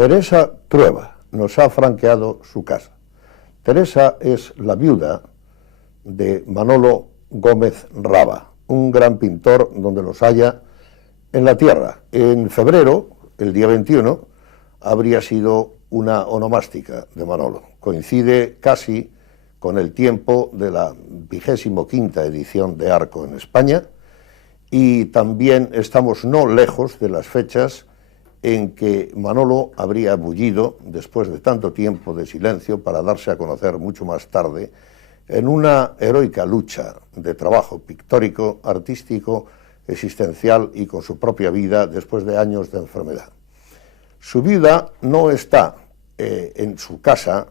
Teresa Trueba nos ha franqueado su casa. Teresa es la viuda de Manolo Gómez Raba, un gran pintor donde los haya en la tierra. En febrero, el día 21, habría sido una onomástica de Manolo. Coincide casi con el tiempo de la 25ª edición de Arco en España, y también estamos no lejos de las fechas en que Manolo habría bullido, después de tanto tiempo de silencio, para darse a conocer mucho más tarde, en una heroica lucha de trabajo pictórico, artístico, existencial y con su propia vida después de años de enfermedad. Su viuda no está en su casa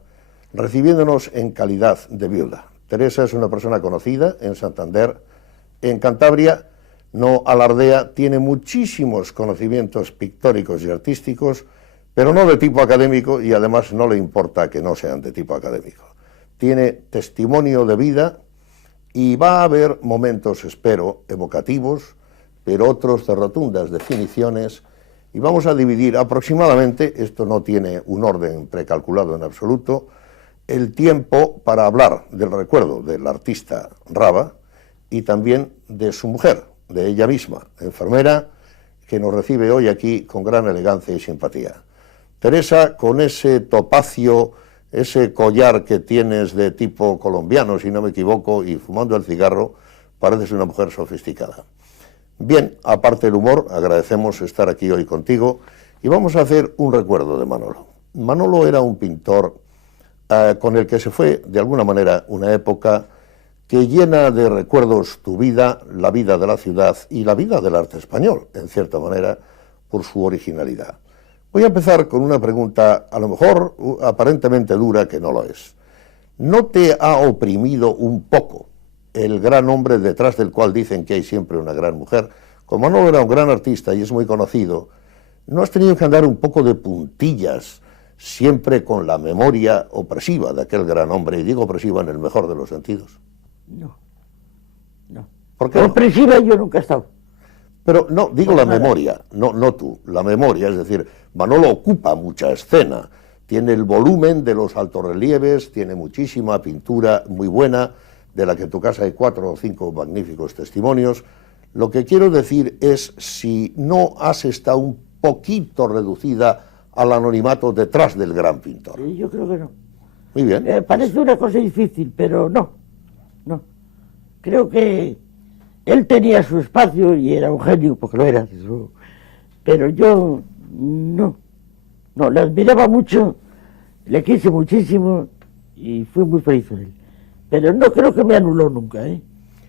recibiéndonos en calidad de viuda. Teresa es una persona conocida en Santander, en Cantabria, no alardea, tiene muchísimos conocimientos pictóricos y artísticos, pero no de tipo académico, y además no le importa que no sean de tipo académico. Tiene testimonio de vida y va a haber momentos, espero, evocativos, pero otros de rotundas definiciones, y vamos a dividir aproximadamente, esto no tiene un orden precalculado en absoluto, el tiempo para hablar del recuerdo del artista Raba y también de su mujer, de ella misma, enfermera, que nos recibe hoy aquí con gran elegancia y simpatía. Teresa, con ese topacio, ese collar que tienes de tipo colombiano, si no me equivoco, y fumando el cigarro, pareces una mujer sofisticada. Bien, aparte del humor, agradecemos estar aquí hoy contigo y vamos a hacer un recuerdo de Manolo. Manolo era un pintor con el que se fue, de alguna manera, una época que llena de recuerdos tu vida, la vida de la ciudad y la vida del arte español, en cierta manera, por su originalidad. Voy a empezar con una pregunta, a lo mejor aparentemente dura, que no lo es. ¿No te ha oprimido un poco el gran hombre detrás del cual dicen que hay siempre una gran mujer? Como Manolo era un gran artista y es muy conocido, ¿no has tenido que andar un poco de puntillas, siempre con la memoria opresiva de aquel gran hombre? Y digo opresiva en el mejor de los sentidos. No. ¿Por qué no? Opresiva yo nunca he estado. Pero no, digo la memoria, no tú, la memoria, es decir, Manolo ocupa mucha escena, tiene el volumen de los altorrelieves, tiene muchísima pintura muy buena, de la que en tu casa hay 4 o 5 magníficos testimonios. Lo que quiero decir es si no has estado un poquito reducida al anonimato detrás del gran pintor. Sí, yo creo que no. Muy bien. Parece una cosa difícil, pero no. Creo que él tenía su espacio y era un genio, porque lo era, pero yo no, le admiraba mucho, le quise muchísimo y fui muy feliz con él. Pero no creo que me anuló nunca, ¿eh?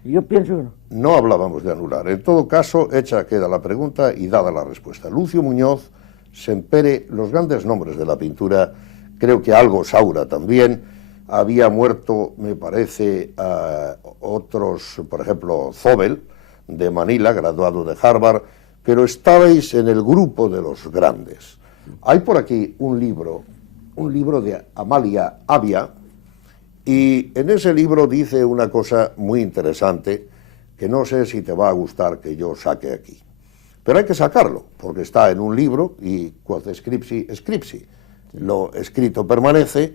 Yo pienso que no. No hablábamos de anular. En todo caso, hecha queda la pregunta y dada la respuesta. Lucio Muñoz, Sempere, los grandes nombres de la pintura, creo que algo Saura también. Había muerto, me parece, otros, por ejemplo, Zobel, de Manila, graduado de Harvard, pero estabais en el grupo de los grandes. Hay por aquí un libro de Amalia Avia, y en ese libro dice una cosa muy interesante, que no sé si te va a gustar que yo saque aquí. Pero hay que sacarlo, porque está en un libro, y quod scripsi, scripsi. Lo escrito permanece,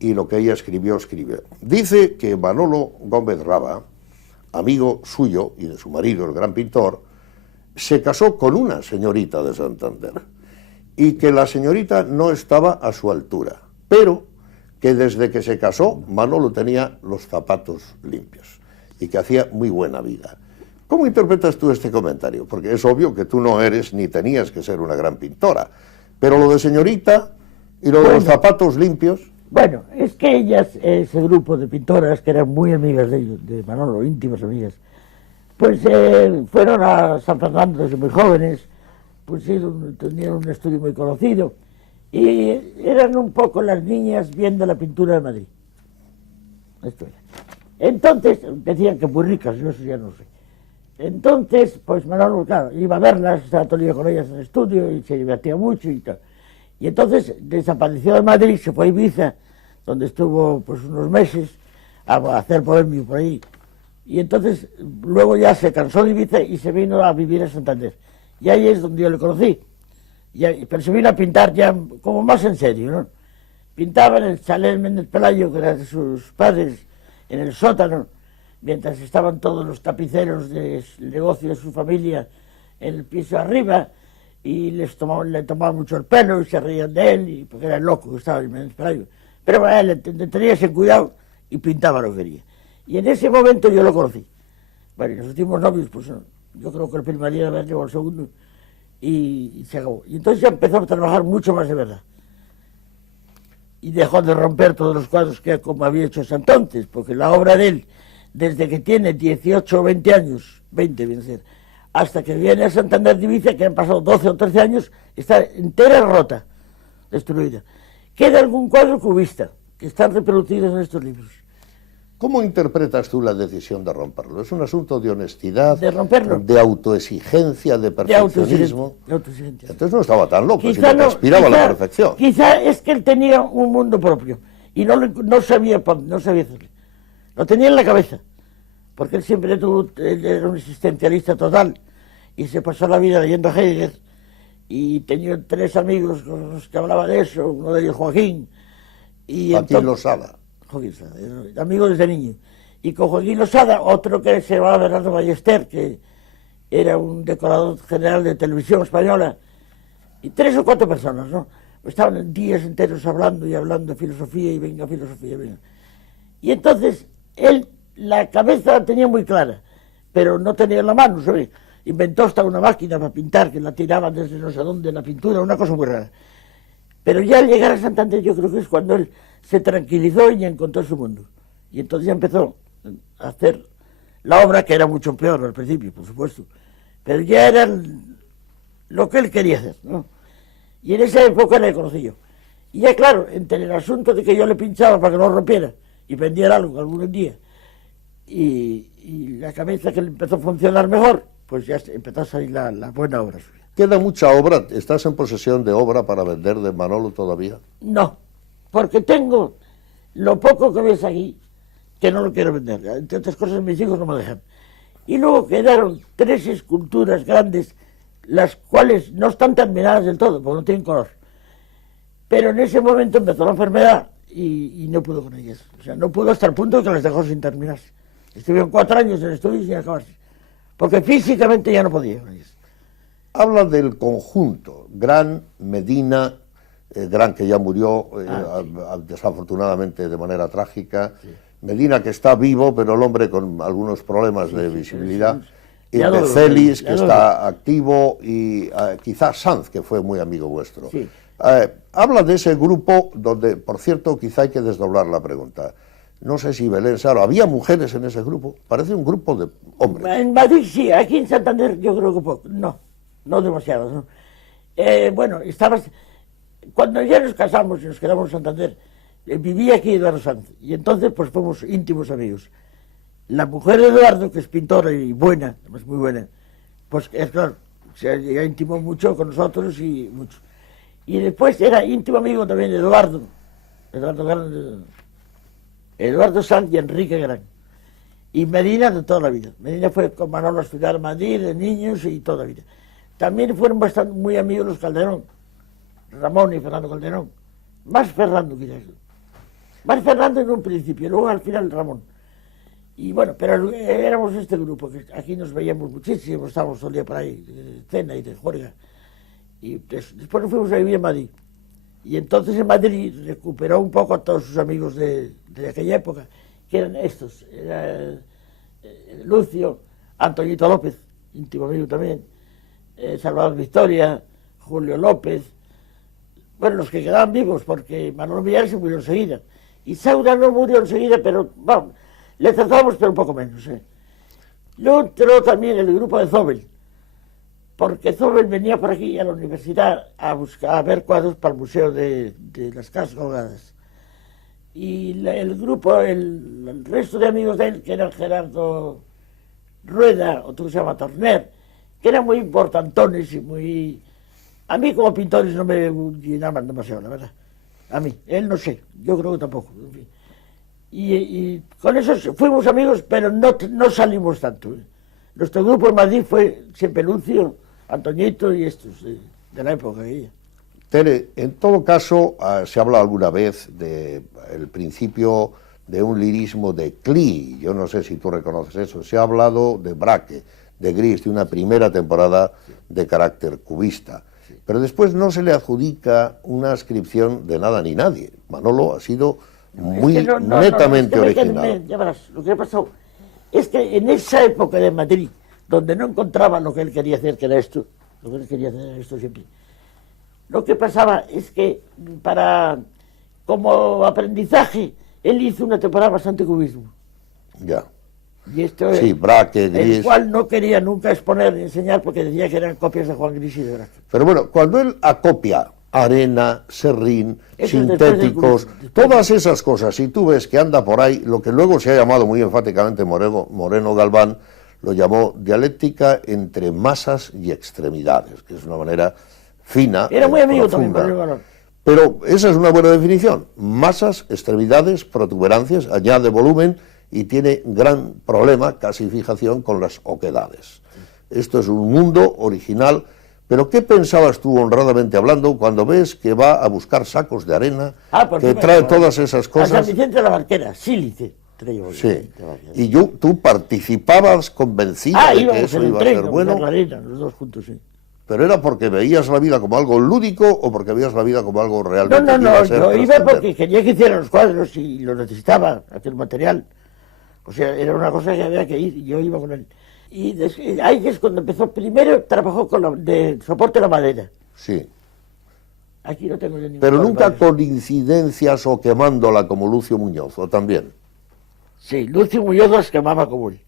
y lo que ella escribió, escribe. Dice que Manolo Gómez Raba, amigo suyo y de su marido, el gran pintor, se casó con una señorita de Santander, y que la señorita no estaba a su altura, pero que desde que se casó, Manolo tenía los zapatos limpios, y que hacía muy buena vida. ¿Cómo interpretas tú este comentario? Porque es obvio que tú no eres ni tenías que ser una gran pintora, pero lo de señorita y lo de los zapatos limpios... Bueno, es que ellas, ese grupo de pintoras que eran muy amigas de ellos, de Manolo, íntimas amigas, pues fueron a San Fernando desde muy jóvenes, pues tenían un estudio muy conocido, y eran un poco las niñas viendo la pintura de Madrid. Esto era. Entonces, decían que muy ricas, yo eso ya no sé. Entonces, pues Manolo, claro, iba a verlas, estaba todo el día con ellas en el estudio y se divertía mucho y tal. Y entonces desapareció de Madrid, se fue a Ibiza, donde estuvo pues unos meses a hacer bohemio por ahí. Y entonces luego ya se cansó de Ibiza y se vino a vivir a Santander. Y ahí es donde yo le conocí. pero se vino a pintar ya como más en serio, ¿no? Pintaba en el chalet Méndez Pelayo, que era de sus padres, en el sótano, mientras estaban todos los tapiceros del negocio de su familia en el piso arriba, y le tomaban mucho el pelo y se reían de él, porque era el loco que estaba en Méndez Pelayo. Pero bueno, él tenía ese cuidado y pintaba lo que quería. Y en ese momento yo lo conocí. Bueno, y nos hicimos novios, pues yo creo que el primer día de haber llegado el segundo, y se acabó. Y entonces ya empezó a trabajar mucho más de verdad. Y dejó de romper todos los cuadros que como había hecho hasta entonces, porque la obra de él, desde que tiene 18 o 20 años, 20 viene a ser, hasta que viene a Santander de Ibiza, que han pasado 12 o 13 años, está entera rota, destruida. Queda algún cuadro cubista, que están reproducidos en estos libros. ¿Cómo interpretas tú la decisión de romperlo? ¿Es un asunto de honestidad, de romperlo, de autoexigencia, de perfeccionismo? De autoexigencia. Entonces no estaba tan loco, Quizá sino que aspiraba a la perfección. Quizá es que él tenía un mundo propio y no sabía hacerlo. Lo tenía en la cabeza, porque él siempre él era un existencialista total y se pasó la vida leyendo a Heidegger, y tenía 3 amigos con los que hablaba de eso, uno de ellos Joaquín. Joaquín Losada. Amigo desde niño. Y con Joaquín Losada, otro que se llamaba Bernardo Ballester, que era un decorador general de televisión española, y 3 o 4 personas, ¿no? Estaban días enteros hablando y hablando de filosofía, y venga, filosofía, venga. Y entonces, él la cabeza la tenía muy clara, pero no tenía la mano, ¿sabes? Inventó hasta una máquina para pintar, que la tiraban desde no sé dónde, la pintura, una cosa muy rara. Pero ya al llegar a Santander yo creo que es cuando él se tranquilizó y encontró su mundo. Y entonces ya empezó a hacer la obra, que era mucho peor al principio, por supuesto. Pero ya era lo que él quería hacer, ¿no? Y en esa época le conocí yo. Y ya claro, entre el asunto de que yo le pinchaba para que no rompiera y vendiera algo algún día, y la cabeza que le empezó a funcionar mejor, pues ya empezó a salir la buena obra suya. ¿Queda mucha obra? ¿Estás en posesión de obra para vender de Manolo todavía? No, porque tengo lo poco que ves aquí, que no lo quiero vender. Entre otras cosas, mis hijos no me dejan. Y luego quedaron 3 esculturas grandes, las cuales no están terminadas del todo, porque no tienen color. Pero en ese momento empezó la enfermedad y no pudo con ellas. O sea, no pudo hasta el punto de que las dejó sin terminarse. Estuvieron 4 años en el estudio sin acabarse, porque físicamente ya no podía con ellas. Habla del conjunto, Gran, Medina, Gran que ya murió desafortunadamente de manera trágica, sí. Medina que está vivo, pero el hombre con algunos problemas de visibilidad, y de Celis que está activo, y quizás Sanz, que fue muy amigo vuestro. Sí. Habla de ese grupo donde, por cierto, quizá hay que desdoblar la pregunta. No sé si Belén Saro, ¿había mujeres en ese grupo? Parece un grupo de hombres. En Madrid sí, aquí en Santander yo creo que poco, no demasiados, ¿no? Bueno, cuando ya nos casamos y nos quedamos en Santander, vivía aquí Eduardo Sanz, y entonces pues fuimos íntimos amigos. La mujer de Eduardo, que es pintora y buena, además muy buena, pues es claro, se intimó mucho con nosotros y mucho. Y después era íntimo amigo también de Eduardo Sanz y Enrique Gran. Y Medina de toda la vida. Medina fue con Manolo a estudiar en Madrid de niños y toda la vida. También fueron muy amigos los Calderón, Ramón y Fernando Calderón. Más Fernando quizás. Más Fernando en un principio, luego al final Ramón. Y bueno, pero éramos este grupo, que aquí nos veíamos muchísimo, estábamos todo el día por ahí, de cena y de juerga. Y después nos fuimos a vivir en Madrid. Y entonces en Madrid recuperó un poco a todos sus amigos de aquella época, que eran estos. Era Lucio, Antoñito López, íntimo amigo también, Salvador Victoria, Julio López, bueno, los que quedaban vivos, porque Manolo Villar se murió enseguida. Y Saura no murió enseguida, pero vamos, le tratamos, pero un poco menos. Luego entró también el grupo de Zobel, porque Zobel venía por aquí a la universidad a ver cuadros para el Museo de las Casas Colgadas. Y el grupo, el resto de amigos de él, que eran Gerardo Rueda, otro que se llama Torner, que eran muy importantones y muy... A mí como pintores no me llenaban demasiado, la verdad. A mí, él no sé, yo creo que tampoco. En fin. Y con eso fuimos amigos, pero no salimos tanto. Nuestro grupo en Madrid fue siempre Lucio, Antoñito y estos. de la época aquella. Tere, en todo caso, se habla alguna vez del principio de un lirismo de Klee, yo no sé si tú reconoces eso, se ha hablado de Braque, de Gris, de una primera temporada de carácter cubista, pero después no se le adjudica una ascripción de nada ni nadie. Manolo ha sido muy netamente original. Ya verás, lo que ha pasado es que en esa época de Madrid, donde no encontraba lo que él quería hacer, que era esto, lo que él quería hacer era esto siempre, lo que pasaba es que como aprendizaje, él hizo una temporada bastante cubismo. Ya. Y esto sí, Braque, Gris. El cual no quería nunca exponer ni enseñar porque decía que eran copias de Juan Gris y de Braque. Pero bueno, cuando él acopia arena, serrín, sintéticos, todas esas cosas, y tú ves que anda por ahí, lo que luego se ha llamado muy enfáticamente Moreno Galván, lo llamó dialéctica entre masas y extremidades, que es una manera fina. Era muy amigo profunda. también, Moreno Galván. Pero esa es una buena definición. Masas, extremidades, protuberancias, añade volumen y tiene gran problema, casi fijación, con las oquedades. Esto es un mundo original, pero ¿qué pensabas tú, honradamente hablando, cuando ves que va a buscar sacos de arena, que trae todas esas cosas? A San Vicente de la Barquera, sílice. Sí, y tú participabas convencida de que eso iba a ser bueno. La arena, los dos juntos, sí. ¿Pero era porque veías la vida como algo lúdico o porque veías la vida como algo realmente? No, yo iba porque quería que hicieran los cuadros y lo necesitaba, aquel material. O sea, era una cosa que había que ir y yo iba con él. Y ahí es cuando empezó. Primero trabajó de soporte la madera. Sí. Aquí no tengo yo ningún. Pero nunca con incidencias o quemándola como Lucio Muñoz, ¿o también? Sí, Lucio Muñoz las quemaba como él.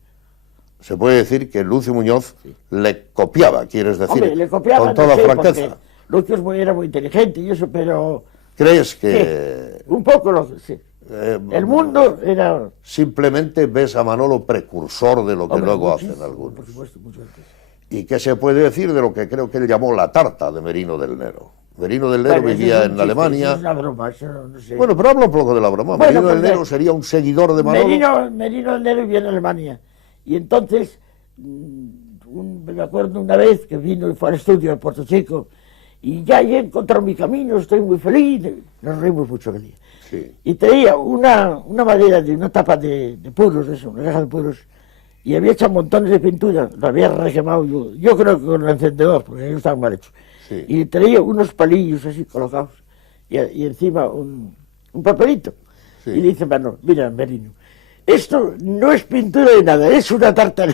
Se puede decir que Lucio Muñoz le copiaba, quieres decir, hombre, le copiaba, con toda franqueza. Lucio era muy inteligente y eso, pero... ¿Crees que...? Sí, un poco, sí. El mundo era... Simplemente ves a Manolo precursor de lo que luego hacen algunos. Por supuesto, mucho antes. ¿Y qué se puede decir de lo que creo que él llamó la tarta de Merino del Nero? Merino del Nero vivía en Alemania. Es una broma, eso no sé. Bueno, pero habla un poco de la broma. Bueno, Merino del Nero sería un seguidor de Manolo. Merino del Nero vivía en Alemania. Y entonces, me acuerdo una vez que vino y fue al estudio de Puerto Chico, y ya he encontrado mi camino, estoy muy feliz. Nos reímos mucho aquel día. Sí. Y traía una madera de una tapa de puros, eso, una caja de puros, y había hecho montones de pintura, lo había requemado yo creo que con el encendedor, porque ellos estaban mal hechos. Sí. Y traía unos palillos así colocados, y encima un papelito. Sí. Y dice, bueno, mira, Merino, esto no es pintura de nada, es una tarta.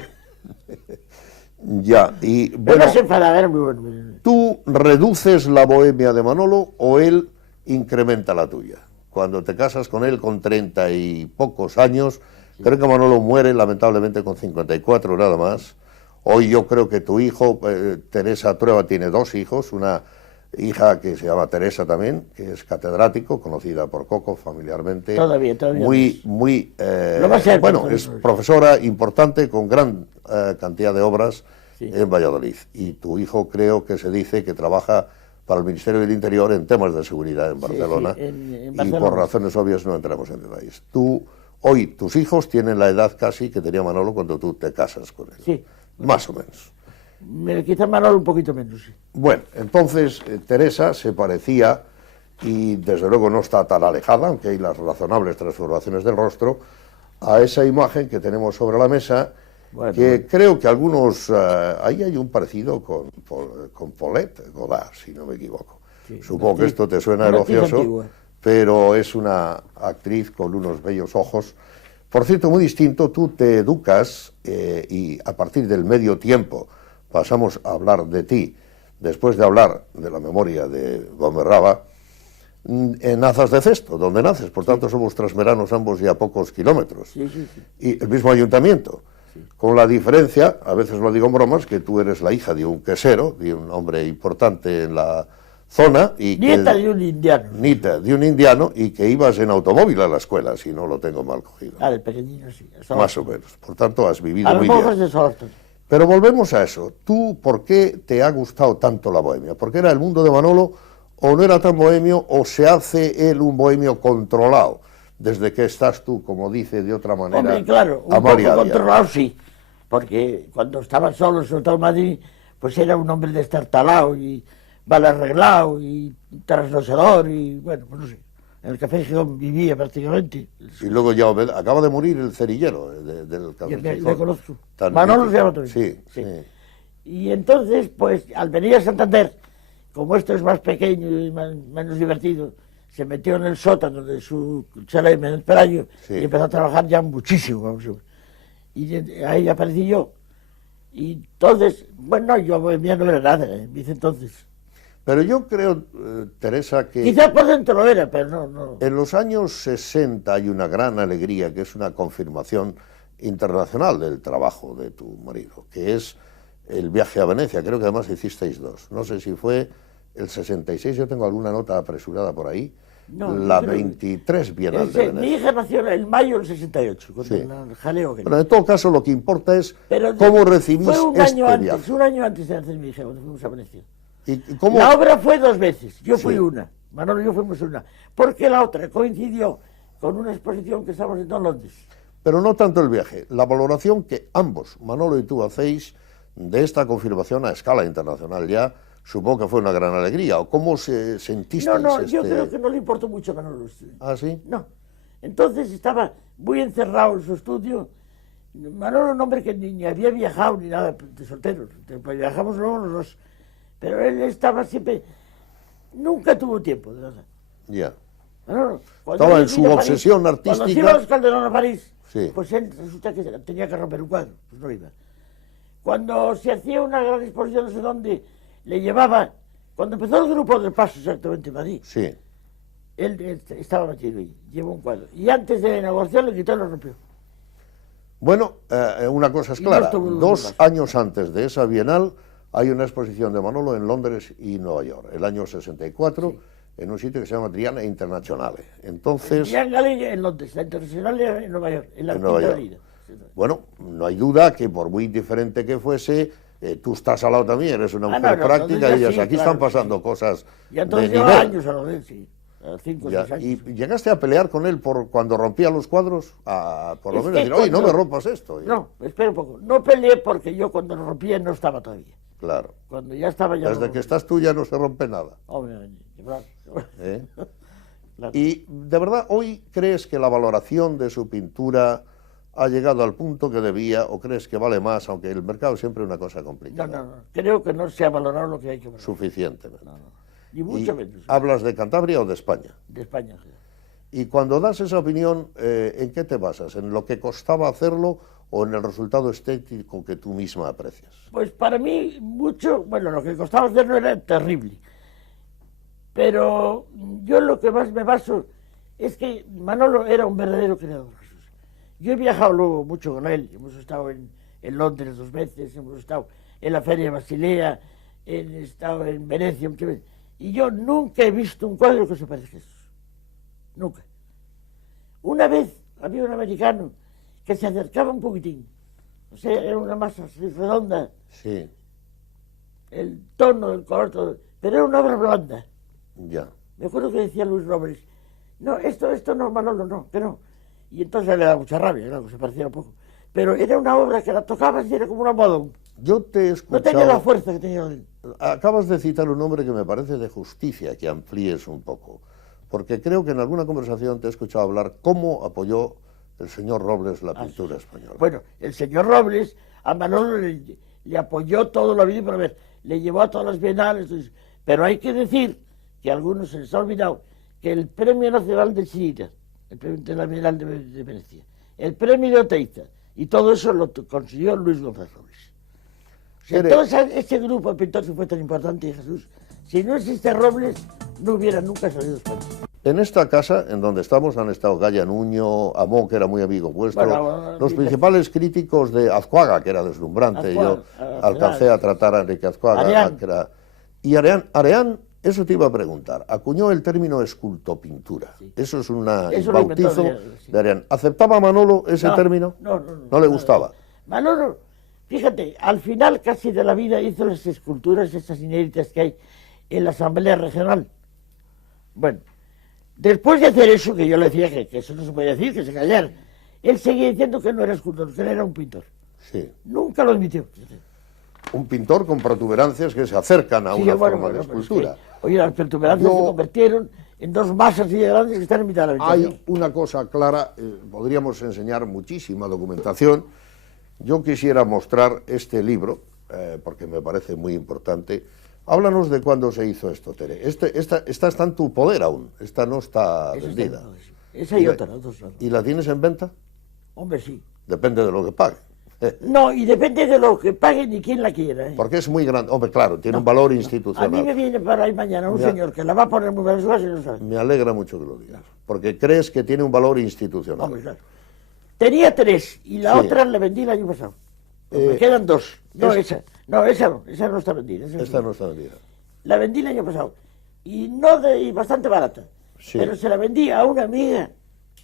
Ya, y bueno, pero no se enfadaba, era muy bueno. ¿tú reduces la bohemia de Manolo o él incrementa la tuya? Cuando te casas con él con 30 y pocos años, creo que Manolo muere lamentablemente con 54 nada más. Hoy yo creo que tu hijo, Teresa Trueba, tiene 2 hijos, una hija que se llama Teresa también, que es catedrático, conocida por Coco familiarmente. Todavía. Muy, bueno, es profesora importante con gran cantidad de obras en Valladolid. Y tu hijo creo que se dice que trabaja para el Ministerio del Interior en temas de seguridad en Barcelona. En y por razones obvias no entramos en detalles. Hoy tus hijos tienen la edad casi que tenía Manolo cuando tú te casas con él. Sí. Más o menos. Quizá Manolo un poquito menos, sí. Bueno, entonces Teresa se parecía, y desde luego no está tan alejada, aunque hay las razonables transformaciones del rostro, a esa imagen que tenemos sobre la mesa, que creo que algunos, ahí hay un parecido con Paulette Goddard, si no me equivoco. Sí, supongo que esto te suena elogioso, pero es una actriz con unos bellos ojos. Por cierto, muy distinto, tú te educas y a partir del medio tiempo pasamos a hablar de ti, después de hablar de la memoria de Gómez Raba, en Azas de Cesto, donde naces, por tanto somos transmeranos ambos y a pocos kilómetros, y el mismo ayuntamiento, con la diferencia, a veces lo digo en bromas, que tú eres la hija de un quesero, de un hombre importante en la zona, y nieta de un indiano. Nieta de un indiano, y que ibas en automóvil a la escuela, si no lo tengo mal cogido. De pequeñino sí. Más o menos, por tanto has vivido muy bien. De Sohorton. Pero volvemos a eso. ¿Tú por qué te ha gustado tanto la bohemia? ¿Porque era el mundo de Manolo o no era tan bohemio o se hace él un bohemio controlado? Desde que estás tú, como dice de otra manera, hombre, claro, un poco controlado sí, porque cuando estaba solo, sobre todo en Madrid, pues era un hombre destartalado, mal arreglado y trasnochador y bueno, pues no sé. En el Café Gijón vivía prácticamente. Y luego ya acaba de morir el cerillero del Café Gijón. Le conozco. Tan Manolo se mítico. llama también. Sí, Sí. sí. Y entonces, pues, al venir a Santander, como esto es más pequeño y menos divertido, se metió en el sótano de su chalet en el Pelayo Sí. y empezó a trabajar ya muchísimo. Vamos. Y ahí aparecí yo. Y entonces, bueno, yo bohemia no era nada, en ese entonces. Pero yo creo, Teresa, que Quizás por dentro lo era, pero no. en los años 60 hay una gran alegría, que es una confirmación internacional del trabajo de tu marido, que es el viaje a Venecia. Creo que además hicisteis dos. No sé si fue el 66, yo tengo alguna nota apresurada por ahí. No, la yo creo que- 23 Bienal de Mi Venecia. hija nació en mayo del 68, con Sí. el jaleo que Pero en todo caso lo que importa es Pero cómo recibís fue un este año antes, viaje. un año antes de nacer mi hija, cuando fuimos a Venecia. Y cómo... La obra fue 2 veces, yo fui Sí. una, Manolo y yo fuimos una, porque la otra coincidió con una exposición que estábamos haciendo en Londres. Pero no tanto el viaje, la valoración que ambos, Manolo y tú, hacéis de esta confirmación a escala internacional ya, supongo que fue una gran alegría. ¿O cómo sentisteis No, este...? yo creo que no le importó mucho a Manolo. ¿Ah, sí? No. Entonces estaba muy encerrado en su estudio. Manolo era un hombre que ni había viajado ni nada de solteros. Pues viajamos luego los dos. Pero él estaba siempre... Nunca tuvo tiempo, de verdad. Ya. Manolo, cuando Estaba él en su vino a París, obsesión Cuando se artística. iba a los Calderón a París, Sí. pues él resulta que tenía que romper un cuadro. Pues no iba. Cuando se hacía una gran exposición, no sé dónde, le llevaba... Cuando empezó el grupo del Paso exactamente en Madrid, Sí. él estaba metido ahí, llevó un cuadro. Y antes de la inauguración le quitó y lo rompió. Bueno, una cosa es Y no clara. estuvo 2 más. años antes de esa Bienal hay una exposición de Manolo en Londres y Nueva York, el año 64, en un sitio que se llama Triana Internazionale. Entonces, Y en Galería, en Londres, la Internacional era en Nueva York, en la En Nueva Quinta York. Avenida. bueno, no hay duda que por muy diferente que fuese, tú estás al lado también, eres una Ah, mujer no, práctica entonces y ya dices, sí, aquí claro, están pasando sí. cosas Y de entonces llevaba nivel. años a lo de él, sí. A 5 o Ya, 6 ¿y años. llegaste a pelear con él por cuando rompía los cuadros? Por lo Es menos que decir, oye, no cuando- me rompas esto. No, espera un poco. No peleé porque yo cuando lo rompía no estaba todavía. Claro. Cuando ya estaba ya... Desde no- que estás tú ya no se rompe nada. Obviamente, claro. ¿Eh? Claro. Y de verdad, ¿hoy crees que la valoración de su pintura ha llegado al punto que debía o crees que vale más, aunque el mercado siempre es una cosa No, complicada? no. Creo que no se ha valorado lo que hay que valorar. Suficientemente. Ni Y mucho menos. ¿hablas de Cantabria o de España? De España. Y cuando das esa opinión, ¿en qué te basas? ¿En lo que costaba hacerlo o en el resultado estético que tú misma aprecias? Pues para mí mucho, bueno, lo que costaba hacerlo era terrible. Pero yo lo que más me baso es que Manolo era un verdadero creador, Jesús. Yo he viajado luego mucho con él, hemos estado en Londres 2 veces, hemos estado en la Feria de Basilea, he estado en Venecia muchas veces, y yo nunca he visto un cuadro que se parezca a eso. Nunca. Una vez había un americano que se acercaba un poquitín, o sea, era una masa así redonda, Sí, el tono, el color, todo, pero era una obra blanda. ya. Me acuerdo que decía Luis Robles, no, esto no, Manolo, no, que no. Y entonces le da mucha rabia, claro, que se parecía un poco. Pero era una obra que la tocabas y era como una moda. Yo te he No tenía la escuchado... fuerza que tenía él. Acabas de citar un nombre que me parece de justicia que amplíes un poco, porque creo que en alguna conversación te he escuchado hablar cómo apoyó el señor Robles la pintura española. Bueno, el señor Robles a Manolo le apoyó todo la vida y por ver, le llevó a todas las bienales, entonces, pero hay que decir que a algunos se les ha olvidado que el Premio Nacional de Chillida, el Premio de la Bienal de Venecia, el Premio de Oteiza, y todo eso lo consiguió Luis González Robles. O sea, todo ese grupo de pintores fue tan importante, Jesús. Si no existe Robles, no hubiera nunca salido de España. En esta casa, en donde estamos, han estado Gaya Nuño, Amón, que era muy amigo vuestro, Bueno, los principales críticos de Azcuaga, que era deslumbrante. Azcuaga, Yo alcancé a tratar a Enrique Azcuaga. Areán. Que era... Y Areán, eso te iba a preguntar, acuñó el término escultopintura. Sí. Eso es un bautizo de Areán. ¿Aceptaba Manolo ese término? No le gustaba. Manolo, fíjate, al final casi de la vida hizo las esculturas, esas inéditas que hay en la Asamblea Regional. Bueno, después de hacer eso, que yo le decía que eso no se podía decir, que se callara, él seguía diciendo que no era escultor, que él era un pintor. Sí. Nunca lo admitió. un pintor con protuberancias que se acercan a una forma de escultura. Oye, las protuberancias se convirtieron en dos masas así de grandes que están en mitad de la habitación. Hay una cosa clara, podríamos enseñar muchísima documentación. Yo quisiera mostrar este libro, porque me parece muy importante. Háblanos de cuándo se hizo esto, Tere. Esta está en tu poder aún, esta no está vendida. Esa y otra, dos. ¿Y la tienes en venta? Hombre, sí. Depende de lo que pague. No, y depende de lo que paguen y quién la quiera. Porque es muy grande. Hombre, claro, tiene un valor institucional. A mí me viene para ahí mañana un señor que la va a poner muy buenas cosas y no sabe. Me alegra mucho que lo digas, porque crees que tiene un valor institucional. Hombre, claro. Tenía 3 y la otra la vendí el año pasado. Me quedan 2. No, esa no está vendida. Esta no está vendida. La vendí el año pasado y bastante barata. Sí. Pero se la vendí a una amiga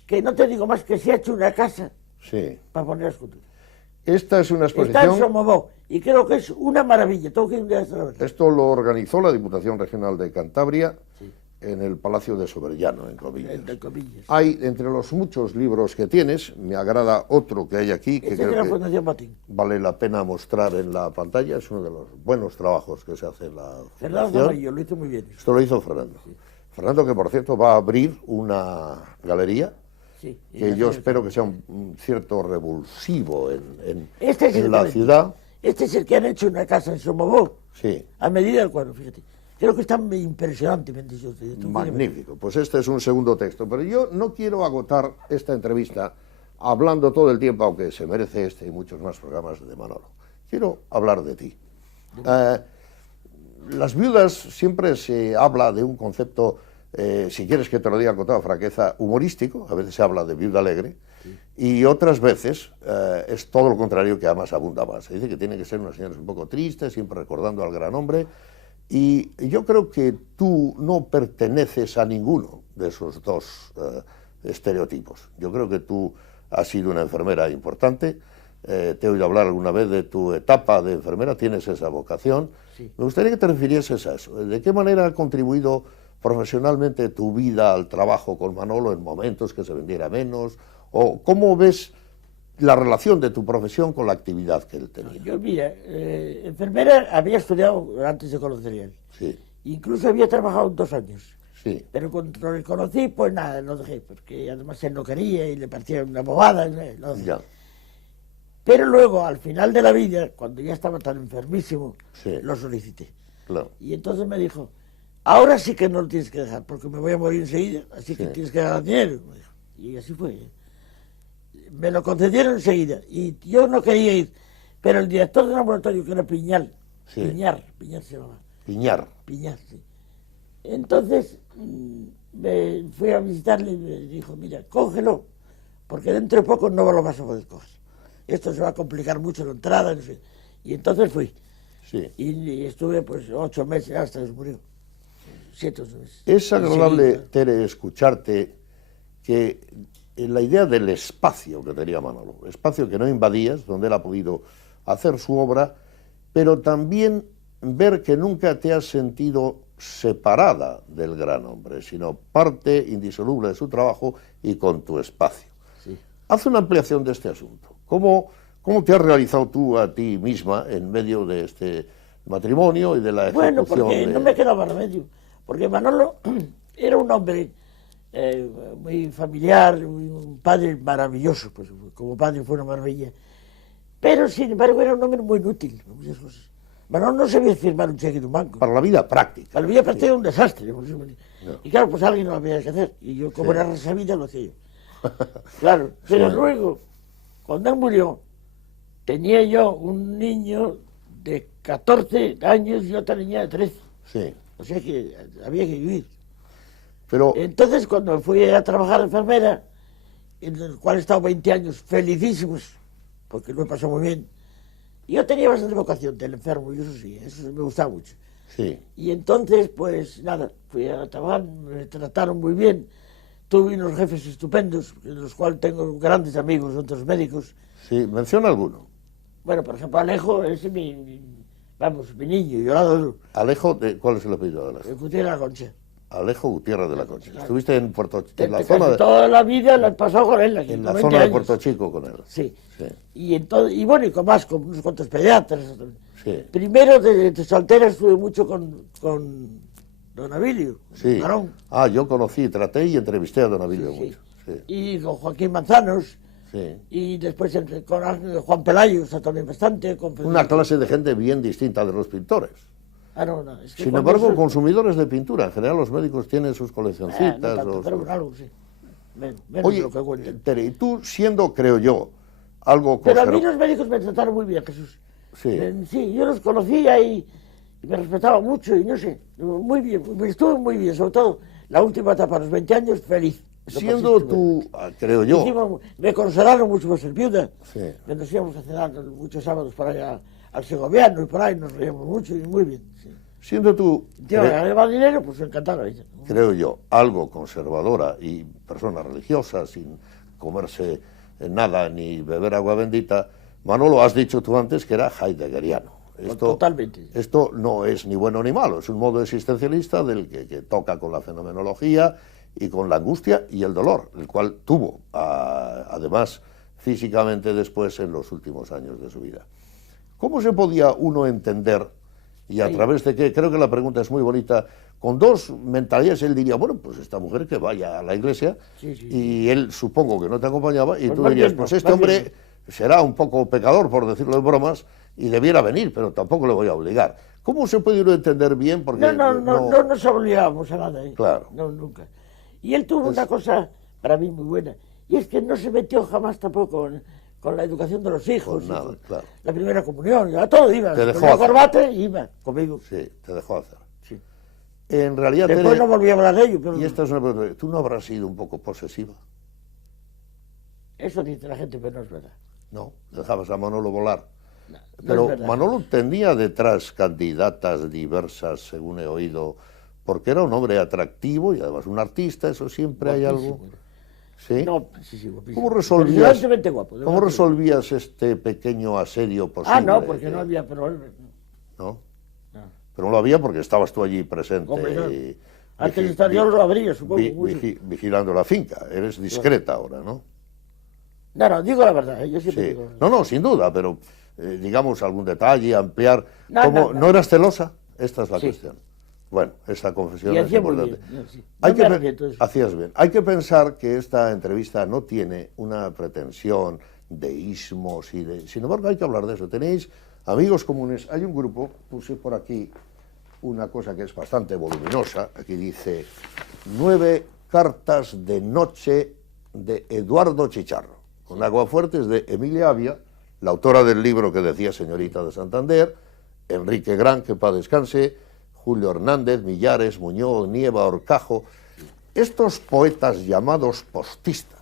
que no te digo más que se ha hecho una casa para poner la escultura. Esta es una exposición... Está en Somobó y creo que es una maravilla. Tengo que ir un día a ver. Esto lo organizó la Diputación Regional de Cantabria en el Palacio de Soberllano, en Covillas. Hay, entre los muchos libros que tienes, me agrada otro que hay aquí, que creo es de la que Fundación Botín. Vale la pena mostrar en la pantalla. Es uno de los buenos trabajos que se hace en la Fernando Fundación. lo hizo muy bien. Esto lo hizo Fernando. Sí. Fernando, que por cierto va a abrir una galería que yo espero que sea un cierto revulsivo en la ciudad. Este es el que han hecho una casa en Somobó, a medida del cuadro, fíjate. Creo que está impresionantemente. Magnífico. Pues este es un segundo texto. Pero yo no quiero agotar esta entrevista hablando todo el tiempo, aunque se merece este y muchos más programas de Manolo. Quiero hablar de ti. Las viudas siempre se habla de un concepto, si quieres que te lo diga con toda franqueza, humorístico. A veces se habla de viuda alegre y otras veces es todo lo contrario, que además abunda más. Se dice que tiene que ser unas señoras un poco tristes, siempre recordando al gran hombre. Y yo creo que tú no perteneces a ninguno de esos dos estereotipos. Yo creo que tú has sido una enfermera importante. Te he oído hablar alguna vez de tu etapa de enfermera, tienes esa vocación. Me gustaría que te refirieses a eso. ¿De qué manera ha contribuido profesionalmente tu vida al trabajo con Manolo en momentos que se vendiera menos? ¿O cómo ves la relación de tu profesión con la actividad que él tenía? Yo, mira, enfermera había estudiado antes de conocerle a él. Sí. Incluso había trabajado 2 años. Sí. Pero cuando le conocí, pues nada, lo dejé, porque además él no quería y le parecía una bobada. Lo dejé. Ya. Pero luego, al final de la vida, cuando ya estaba tan enfermísimo, lo solicité. Claro. Y entonces me dijo, ahora sí que no lo tienes que dejar, porque me voy a morir enseguida, así que tienes que ganar dinero. Y así fue. Me lo concedieron enseguida, y yo no quería ir, pero el director del laboratorio, que era Piñar se llamaba. Piñar, sí. Entonces, me fui a visitarle y me dijo, mira, cógelo, porque dentro de poco no lo vas a poder coger. Esto se va a complicar mucho la entrada, no sé. Y entonces fui. Sí. Y estuve pues 8 meses hasta que se murió. 7 o 8 meses. Es agradable, Tere, escucharte que la idea del espacio que tenía Manolo, espacio que no invadías, donde él ha podido hacer su obra, pero también ver que nunca te has sentido separada del gran hombre, sino parte indisoluble de su trabajo y con tu espacio. Sí. Haz una ampliación de este asunto. ¿Cómo te has realizado tú a ti misma en medio de este matrimonio y de la ejecución? Bueno, porque no me quedaba remedio, porque Manolo era un hombre muy familiar, un padre maravilloso, pues como padre fue una maravilla, pero sin embargo era un hombre muy inútil para muchas cosas. Manolo no sabía firmar un cheque de un banco. Para la vida práctica. Para la vida práctica era un desastre. No. Y claro, pues alguien lo había que hacer, y yo como era resabida lo hacía yo. Claro, pero luego, cuando él murió, tenía yo un niño de 14 años y otra niña de 13. Sí. O sea que había que vivir. Pero entonces, cuando fui a trabajar de enfermera, en el cual he estado 20 años felicísimos, porque lo he pasado muy bien, yo tenía bastante vocación del enfermo, y eso me gustaba mucho. Sí. Y entonces, pues nada, fui a trabajar, me trataron muy bien, tuve unos jefes estupendos, de los cuales tengo grandes amigos, otros médicos. Sí, menciona alguno. Bueno, por ejemplo, Alejo, ese es mi niño, yo lo adoro. Alejo, ¿cuál es el apellido de Alejo? Gutiérrez de la Concha. Alejo Gutiérrez de la Concha. Claro. Estuviste en Puerto Chico. En la Casi zona toda la vida la he pasado con él. Aquí, en la zona de Puerto Chico con él. Sí. Y bueno, y con unos cuantos pediatras. Sí. Primero de soltera estuve mucho con don Abilio, Sí. Barón. Ah, yo conocí, traté y entrevisté a don Abilio Sí, mucho. Sí. Y con Joaquín Manzanos, Sí. y después con Juan Pelayos también bastante. Una clase de gente bien distinta de los pintores. No, es que Sin cuando embargo, eso- consumidores de pintura. En general, los médicos tienen sus no coleccioncitas. tanto, pero bueno, algo sí. Menos de Oye, lo que cuentan. Tere, y tú siendo, creo yo, algo Pero a mí conservador. los médicos me trataron muy bien, Jesús. Sí. Sí, yo los conocía y me respetaba mucho y no sé, muy bien, estuve muy bien, sobre todo la última etapa, a los 20 años, feliz. Lo Siendo pasé tú, estupendo. creo yo, Encima, me consolaron mucho por ser viuda. Sí. Nos íbamos a cenar muchos sábados por allá al Segoviano y por ahí nos reíamos mucho y muy bien. Sí. siendo tú, Yo ganaba dinero, pues encantado. creo yo, algo conservadora y persona religiosa, sin comerse nada ni beber agua bendita, Manolo, has dicho tú antes que era heideggeriano. Totalmente. Esto no es ni bueno ni malo, es un modo existencialista del que toca con la fenomenología y con la angustia y el dolor, el cual tuvo, además, físicamente después en los últimos años de su vida. ¿Cómo se podía uno entender, y a través de qué? Creo que la pregunta es muy bonita. Con dos mentalidades él diría, bueno, pues esta mujer que vaya a la iglesia, Sí, sí. y él supongo que no te acompañaba, y Pues tú más dirías, bien no, pues este más hombre bien será un poco pecador, por decirlo de bromas, y debiera venir, pero tampoco le voy a obligar. ¿Cómo se puede uno entender bien? Porque No nos obligábamos a nada. Claro. No, nunca. Y él tuvo una cosa para mí muy buena, y es que no se metió jamás tampoco con la educación de los hijos. Con nada, claro. La primera comunión, a todo iba. Te dejó Ponía hacer. corbata y iba conmigo. Sí, te dejó hacer. Sí. En realidad, Después Tere, no volví a hablar de ello, pero y esta es una pregunta, ¿tú no habrás sido un poco posesiva? eso dice la gente, pero no es verdad. No, dejabas a Manolo volar. No Pero es verdad. Manolo tenía detrás candidatas diversas, según he oído, porque era un hombre atractivo y además un artista, eso siempre hay algo. Guapísimo. ¿Sí? No, sí, guapísimo. ¿Cómo resolvías, Impresionantemente guapo, de ¿cómo verdad. resolvías este pequeño asedio posible? No, porque no había problema. ¿No? No. Pero no lo había porque estabas tú allí presente. Hombre, no. y Antes de vigi- estar yo lo abría, supongo. vi- mucho. vigilando la finca. Eres discreta ahora, ¿no? No, digo la verdad, yo siempre Sí. digo la verdad. No, sin duda, pero digamos algún detalle, ampliar. No, ¿Cómo? no. ¿No eras celosa? Esta es la Sí. cuestión. Bueno, esa confesión Y es hacía muy importante. bien. Sí. Hay No que me pe- arrepiento de eso. Hacías bien. Hay que pensar que esta entrevista no tiene una pretensión de ismos Sin embargo, hay que hablar de eso. Tenéis amigos comunes. Hay un grupo, puse por aquí una cosa que es bastante voluminosa. Aquí dice 9 cartas de noche de Eduardo Chicharro, con aguafuertes de Emilia Avia, la autora del libro que decía Señorita de Santander, Enrique Gran, que para descanse, Julio Hernández, Millares, Muñoz, Nieva, Horcajo. Estos poetas llamados postistas,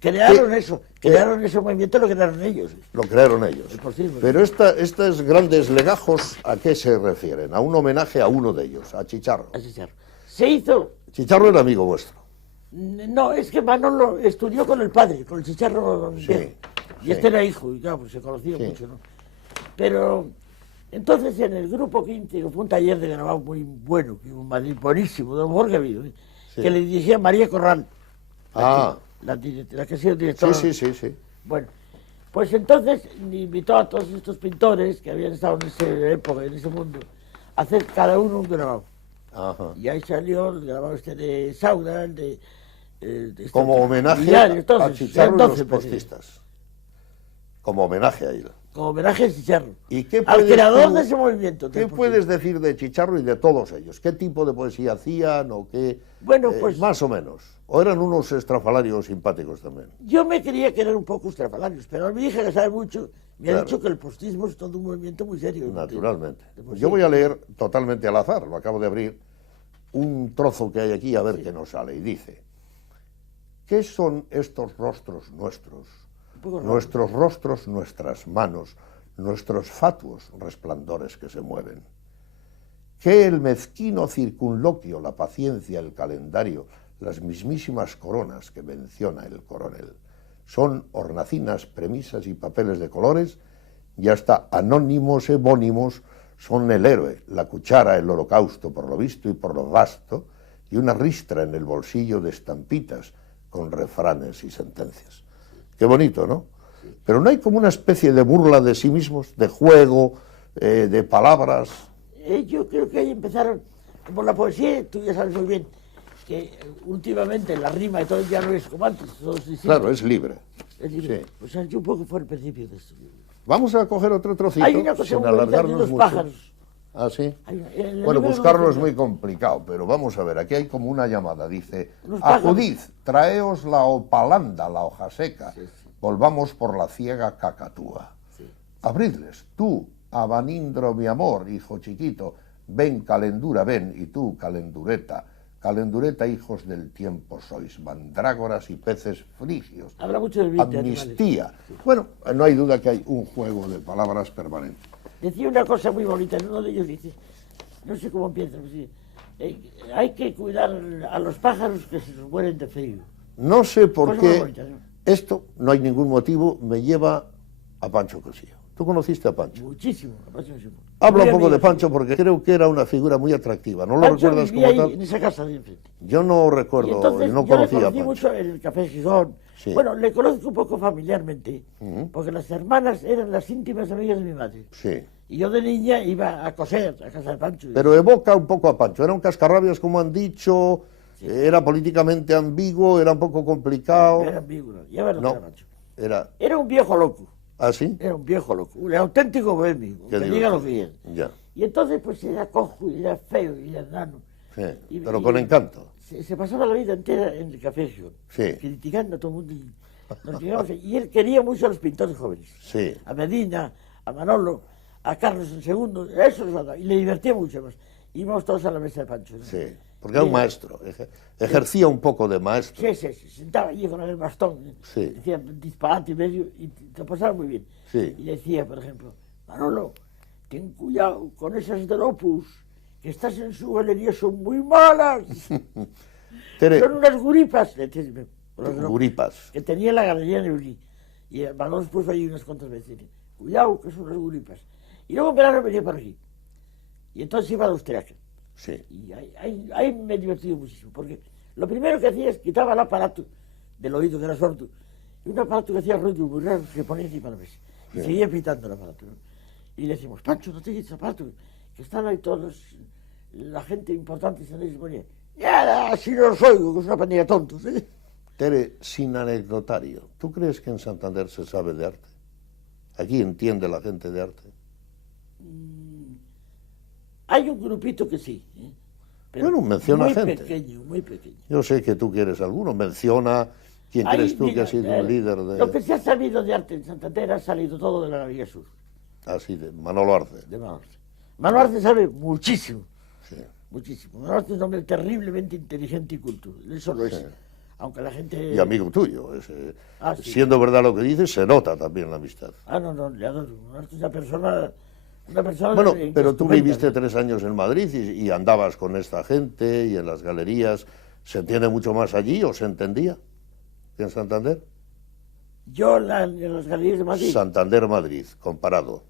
Crearon eso, crearon ese movimiento, lo crearon ellos. lo crearon ellos. El postismo. Pero estos grandes legajos, ¿a qué se refieren? A un homenaje a uno de ellos, a Chicharro. Así se llama. Se hizo. Chicharro era amigo vuestro. No, es que Manolo estudió con el padre, con el Chicharro viejo. Y sí. este era hijo, y claro, pues se conocía Sí. mucho, ¿no? Pero entonces en el grupo 15, que fue un taller de grabado muy bueno, que hubo en Madrid, buenísimo, de lo mejor que ha habido, Sí. que le dirigía María Corral, Ah, la que ha sido directora. sí. Bueno, pues entonces invitó a todos estos pintores que habían estado en esa época, en ese mundo, a hacer cada uno un grabado. Ajá. Y ahí salió el grabado este de Sauda, el de este Como otro, homenaje Villar, a entonces, Chicharro y eran los 12 precisamente. postistas. Como homenaje a él. Como homenaje a Chicharro. ¿Y qué Al puedes creador tú- de ese movimiento. ¿Qué del puedes decir de Chicharro y de todos ellos? ¿Qué tipo de poesía hacían o qué? Bueno, pues- Más o menos. ¿O eran unos estrafalarios simpáticos también? Yo me creía que eran un poco estrafalarios, pero mi hija, que sabe mucho, me ha Claro. dicho que el postismo es todo un movimiento muy serio. Naturalmente. De poesía. Yo voy a leer totalmente al azar, lo acabo de abrir, un trozo que hay aquí a ver qué nos sale. Y dice, ¿qué son estos rostros nuestros? Un poco raro. Nuestros rostros, nuestras manos, nuestros fatuos resplandores que se mueven. ¿Qué el mezquino circunloquio, la paciencia, el calendario, las mismísimas coronas que menciona el coronel? Son hornacinas, premisas y papeles de colores, y hasta anónimos evónimos son el héroe, la cuchara, el holocausto por lo visto y por lo vasto, y una ristra en el bolsillo de estampitas con refranes y sentencias. Qué bonito, ¿no? Pero no hay como una especie de burla de sí mismos, de juego, de palabras. Yo creo que ahí empezaron, como la poesía, tú ya sabes muy bien, que últimamente la rima y todo ya no es como antes, todo es distinto. Claro, es libre. Es libre. Sí. Pues yo un poco fue el principio de esto. Vamos a coger otro trocito Hay una cosa sin muy bonita de alargarnos los mucho. pájaros. ¿Ah, sí? En el Bueno, libro buscarlo no es muy complicado, pero vamos a ver, aquí hay como una llamada, dice, Los pájaros. acudid, traeos la opalanda, la hoja seca, Sí, sí. volvamos por la ciega cacatúa. Sí. Abridles, tú, abanindro mi amor, hijo chiquito, ven calendura, ven, y tú, calendureta, calendureta, hijos del tiempo sois, mandrágoras y peces frigios. Habla mucho de animales. Amnistía. Bueno, no hay duda que hay un juego de palabras permanente. Decía una cosa muy bonita, en uno de ellos dice, no sé cómo empieza, pues, sí, hay que cuidar a los pájaros que se nos mueren de frío. No sé por Cosa muy qué bonita, ¿no? esto, no hay ningún motivo, me lleva a Pancho Cosillo. ¿Tú conociste a Pancho? Muchísimo, muchísimo. Habla Muy un poco de amigo, Pancho porque creo que era una figura muy atractiva. ¿No lo Pancho recuerdas vivía como ahí, tal? en esa casa de enfrente. Yo no Y recuerdo, entonces yo no yo le conocía a conocí Pancho. mucho en el Café Gijón. Sí. Bueno, le conozco un poco familiarmente, porque las hermanas eran las íntimas amigas de mi madre. Sí. Y yo de niña iba a coser a casa de Pancho. Pero evoca un poco a Pancho. Era un cascarrabias, como han dicho, era políticamente ambiguo, era un poco complicado. Era ambiguo, ya verlo No, era Pancho. era Era un viejo loco, así. era un viejo loco, un auténtico bohemio, Qué que diga lo divertido. que es. Ya, Y entonces pues era cojo, y era feo, y era enano. sí. Y- Pero y- con encanto. Se pasaba la vida entera en el Café Gijón, Sí. criticando a todo el mundo. Y él quería mucho a los pintores jóvenes. Sí. A Medina, a Manolo, a Carlos II, eso es verdad, y le divertía mucho más. Íbamos todos a la mesa de Pancho, ¿no? Sí. Porque era un maestro. Ejercía un poco de maestro. Sí, sí, se sentaba allí con el bastón, Sí. decía disparate y medio, y te pasaba muy bien. Sí. Y decía, por ejemplo, Manolo, ten cuidado con esas del Opus, que estás en su galería, son muy malas. Tere, Son unas guripas, le decía, por los del Opus, guripas. que tenía la galería en Eurí. Y Manolo puso ahí unas cuantas veces, cuidado, que son unas guripas. Y luego en verano venía por aquí. Y entonces iba a Austriaca. Sí. Y ahí me he divertido muchísimo, porque lo primero que hacía es quitaba el aparato del oído, que era sordo, y un aparato que hacía ruido muy raro que ponía encima de la mesa. Y seguía pitando el aparato, ¿no? Y le decimos, Pancho, no te quites el aparato, que están ahí todos, la gente importante, y se ponía, ya, así no los oigo, que es una pandilla de tontos. ¿Eh? Tere, sin anecdotario, ¿tú crees que en Santander se sabe de arte? ¿Aquí entiende la gente de arte? Hay un grupito que sí, ¿eh? Pero Bueno, menciona muy gente. pequeño, muy pequeño. Yo sé que tú quieres alguno. Menciona quién Ahí, crees tú que mira, ha sido un líder de... Lo que se ha sabido de arte en Santander ha salido todo de la Galería Sur, Así, de Manolo Arce. de Manolo Arce. Manolo Arce sabe muchísimo, Sí. muchísimo. Manolo Arce es un hombre terriblemente inteligente y culto, eso lo es. Sí. Aunque la gente... Y amigo tuyo. Sí. Siendo verdad lo que dices, se nota también la amistad. No, le adoro. Manolo Arce es una persona Bueno, que pero tú estupenda. viviste 3 años en Madrid y andabas con esta gente y en las galerías. ¿Se entiende mucho más allí o se entendía que en Santander? Yo en las galerías de Madrid, Santander-Madrid, comparado.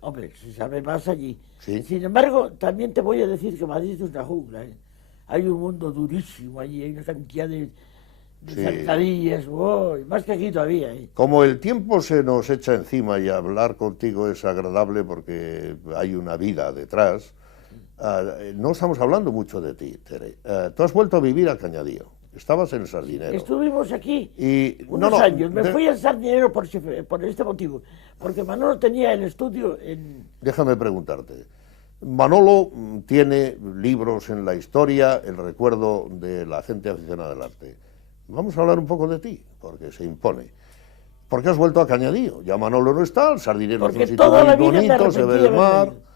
hombre, se sabe más allí. Sí. Sin embargo, también te voy a decir que Madrid es una jungla, ¿eh? Hay un mundo durísimo allí, hay una cantidad de Sí. zancadillas, más que aquí todavía. ¿eh? Como el tiempo se nos echa encima y hablar contigo es agradable porque hay una vida detrás, no estamos hablando mucho de ti, Tere. Tú has vuelto a vivir a Cañadío, estabas en el Sardinero. Estuvimos aquí Y, unos años. Me fui al Sardinero por este motivo, porque Manolo tenía el estudio en... Déjame preguntarte. Manolo tiene libros en la historia, el recuerdo de la gente aficionada al arte. Vamos a hablar un poco de ti, porque se impone. ¿Por qué has vuelto a Cañadío? Ya Manolo no está, el Sardinero es Porque un sitio toda la muy vida me bonito, se ve arrepentí de el haberme mar. ido.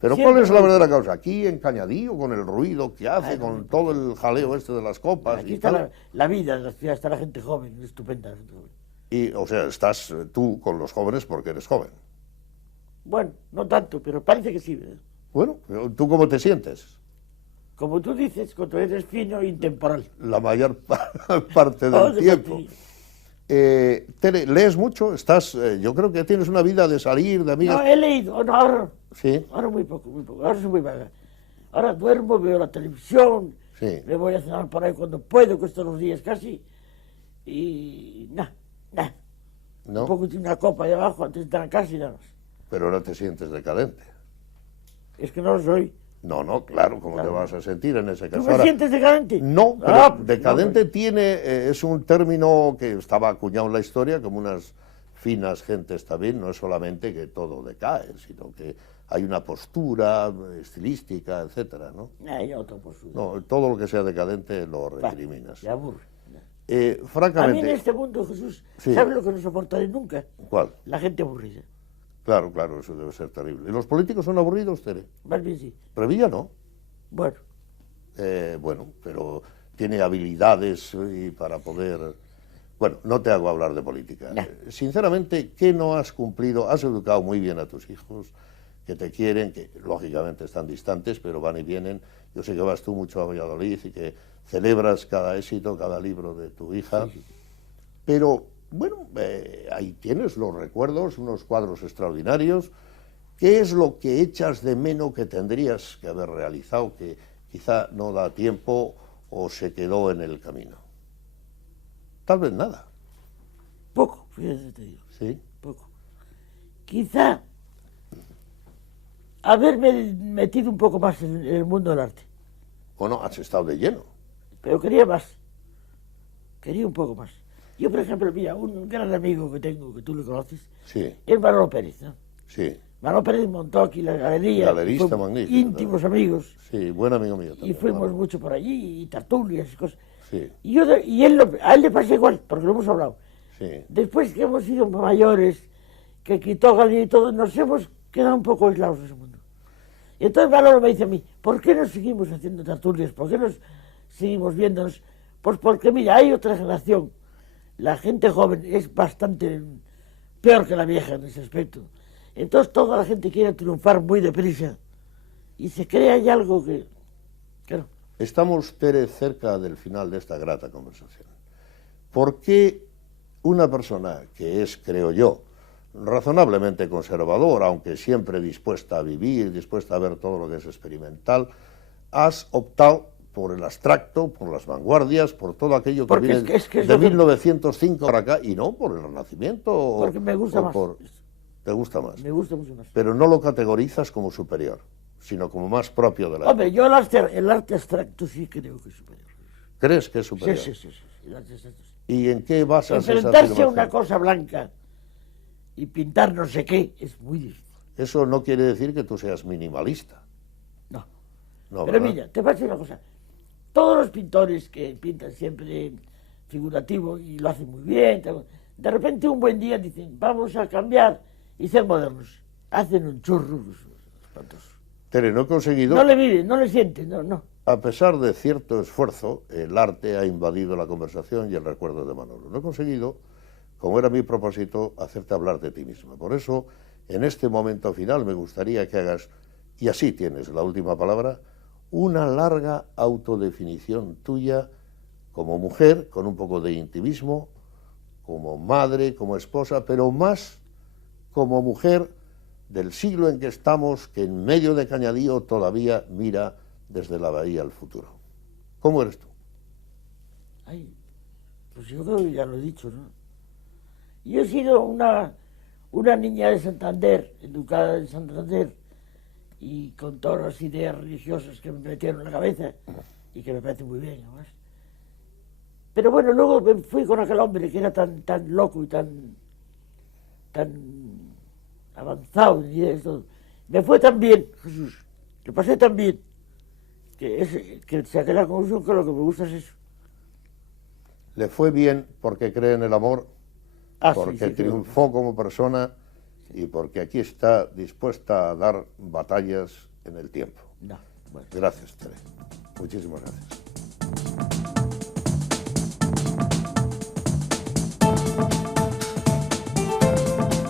Pero Siempre ¿cuál es la me- verdadera causa? Aquí en Cañadío, con el ruido que hace, con todo el jaleo este de las copas Aquí y está tal. la vida de la ciudad, está la gente joven, estupenda. La gente joven. Y, o sea, estás tú con los jóvenes porque eres joven. Bueno, no tanto, pero parece que sí. ¿verdad? Bueno, ¿tú cómo te sientes? Como tú dices, cuando eres fino, intemporal. La mayor parte Oh, del de tiempo. partida. Tere, ¿lees mucho? Yo creo que tienes una vida de salir, de amigas. No, he leído, no, Sí, ahora muy poco, ahora soy muy vaga. Ahora duermo, veo la televisión, sí. me voy a cenar por ahí cuando puedo, que estos los días casi, y nada. ¿No? Un poco de una copa ahí abajo antes de entrar a casa y nada más. Pero no te sientes decadente. es que no lo soy. No, no, claro, ¿cómo Claro. te vas a sentir en ese caso? ¿Tú me Ahora, sientes decadente? no, pero Ah, pues decadente no, es un término que estaba acuñado en la historia como unas finas gentes también, no es solamente que todo decae, sino que hay una postura estilística, etcétera, ¿no? Hay otra postura. No, todo lo que sea decadente lo Va, recriminas. me aburre. A mí en Francamente, este mundo, Jesús, Sí. ¿sabes lo que no soportaré nunca? ¿cuál? La gente aburrida. Claro, claro, eso debe ser terrible. ¿Y los políticos son aburridos, Tere? Más bien sí. Revilla no. Bueno, Bueno, pero tiene habilidades y para poder... Bueno, no te hago hablar de política. No. Sinceramente, ¿qué no has cumplido? Has educado muy bien a tus hijos, que te quieren, que lógicamente están distantes, pero van y vienen. Yo sé que vas tú mucho a Valladolid y que celebras cada éxito, cada libro de tu hija. Sí, sí. Pero, bueno, ahí tienes los recuerdos, unos cuadros extraordinarios. ¿Qué es lo que echas de menos que tendrías que haber realizado, que quizá no da tiempo o se quedó en el camino? Tal vez nada, poco, fíjate, te digo, ¿sí? poco. Quizá haberme metido un poco más en el mundo del arte, O no, has estado de lleno. pero quería más, quería un poco más. Yo, por ejemplo, mira, un gran amigo que tengo, que tú lo conoces, Sí, es Manolo Pérez, ¿no? sí, Manolo Pérez montó aquí la galería, Galerista y fuimos magnífico, íntimos amigos, sí, buen amigo mío y también. fuimos claro. mucho por allí, y tertulias y cosas. Sí, Y, a él le pasa igual, porque lo hemos hablado. sí, Después que hemos sido mayores, que quitó Galería y todo, nos hemos quedado un poco aislados de ese mundo. Y entonces Manolo me dice a mí, ¿por qué no seguimos haciendo tertulias? ¿Por qué no seguimos viéndonos? Pues porque, mira, hay otra generación. La gente joven es bastante peor que la vieja en ese aspecto. Entonces toda la gente quiere triunfar muy deprisa. Y se crea ahí algo que no. Estamos, Tere, cerca del final de esta grata conversación. ¿Por qué una persona que es, creo yo, razonablemente conservadora, aunque siempre dispuesta a vivir, dispuesta a ver todo lo que es experimental, has optado por el abstracto, por las vanguardias, por todo aquello que Porque viene es de lo que- 1905 para acá, y no por el Renacimiento? Porque me gusta más. Te gusta más. Me gusta mucho más. Pero no lo categorizas como superior, sino como más propio de la Hombre, yo el arte abstracto sí creo que es superior. ¿Crees que es Sí, superior? sí, sí, sí, el arte abstracto sí. ¿Y en qué basas esa Enfrentarse a afirmación? una cosa blanca y pintar no sé qué es muy difícil. Eso no quiere decir que tú seas minimalista. No. No, Pero ¿verdad? mira, te pasa una cosa. Todos los pintores que pintan siempre figurativo y lo hacen muy bien, de repente un buen día dicen, vamos a cambiar y ser modernos. Hacen un churro espantoso. Tere, no he conseguido, No le viven, no le sienten, no, no. a pesar de cierto esfuerzo, el arte ha invadido la conversación y el recuerdo de Manolo. No he conseguido, como era mi propósito, hacerte hablar de ti misma. Por eso, en este momento final, me gustaría que hagas, y así tienes la última palabra, una larga autodefinición tuya como mujer, con un poco de intimismo, como madre, como esposa, pero más como mujer del siglo en que estamos, que en medio de Cañadío todavía mira desde la bahía al futuro. ¿Cómo eres tú? Ay, pues yo creo que ya lo he dicho, ¿no? Yo he sido una niña de Santander, educada en Santander, y con todas las ideas religiosas que me metieron en la cabeza, y que me parece muy bien, además. Pero bueno, luego me fui con aquel hombre que era tan loco y tan avanzado en ideas, todo. Me fue tan bien, Jesús, lo pasé tan bien, que saqué la conclusión que lo que me gusta es eso. Le fue bien porque cree en el amor, Ah, sí, porque sí, creo. triunfó como persona y porque aquí está dispuesta a dar batallas en el tiempo. No, bueno. Gracias, Tere. Muchísimas gracias.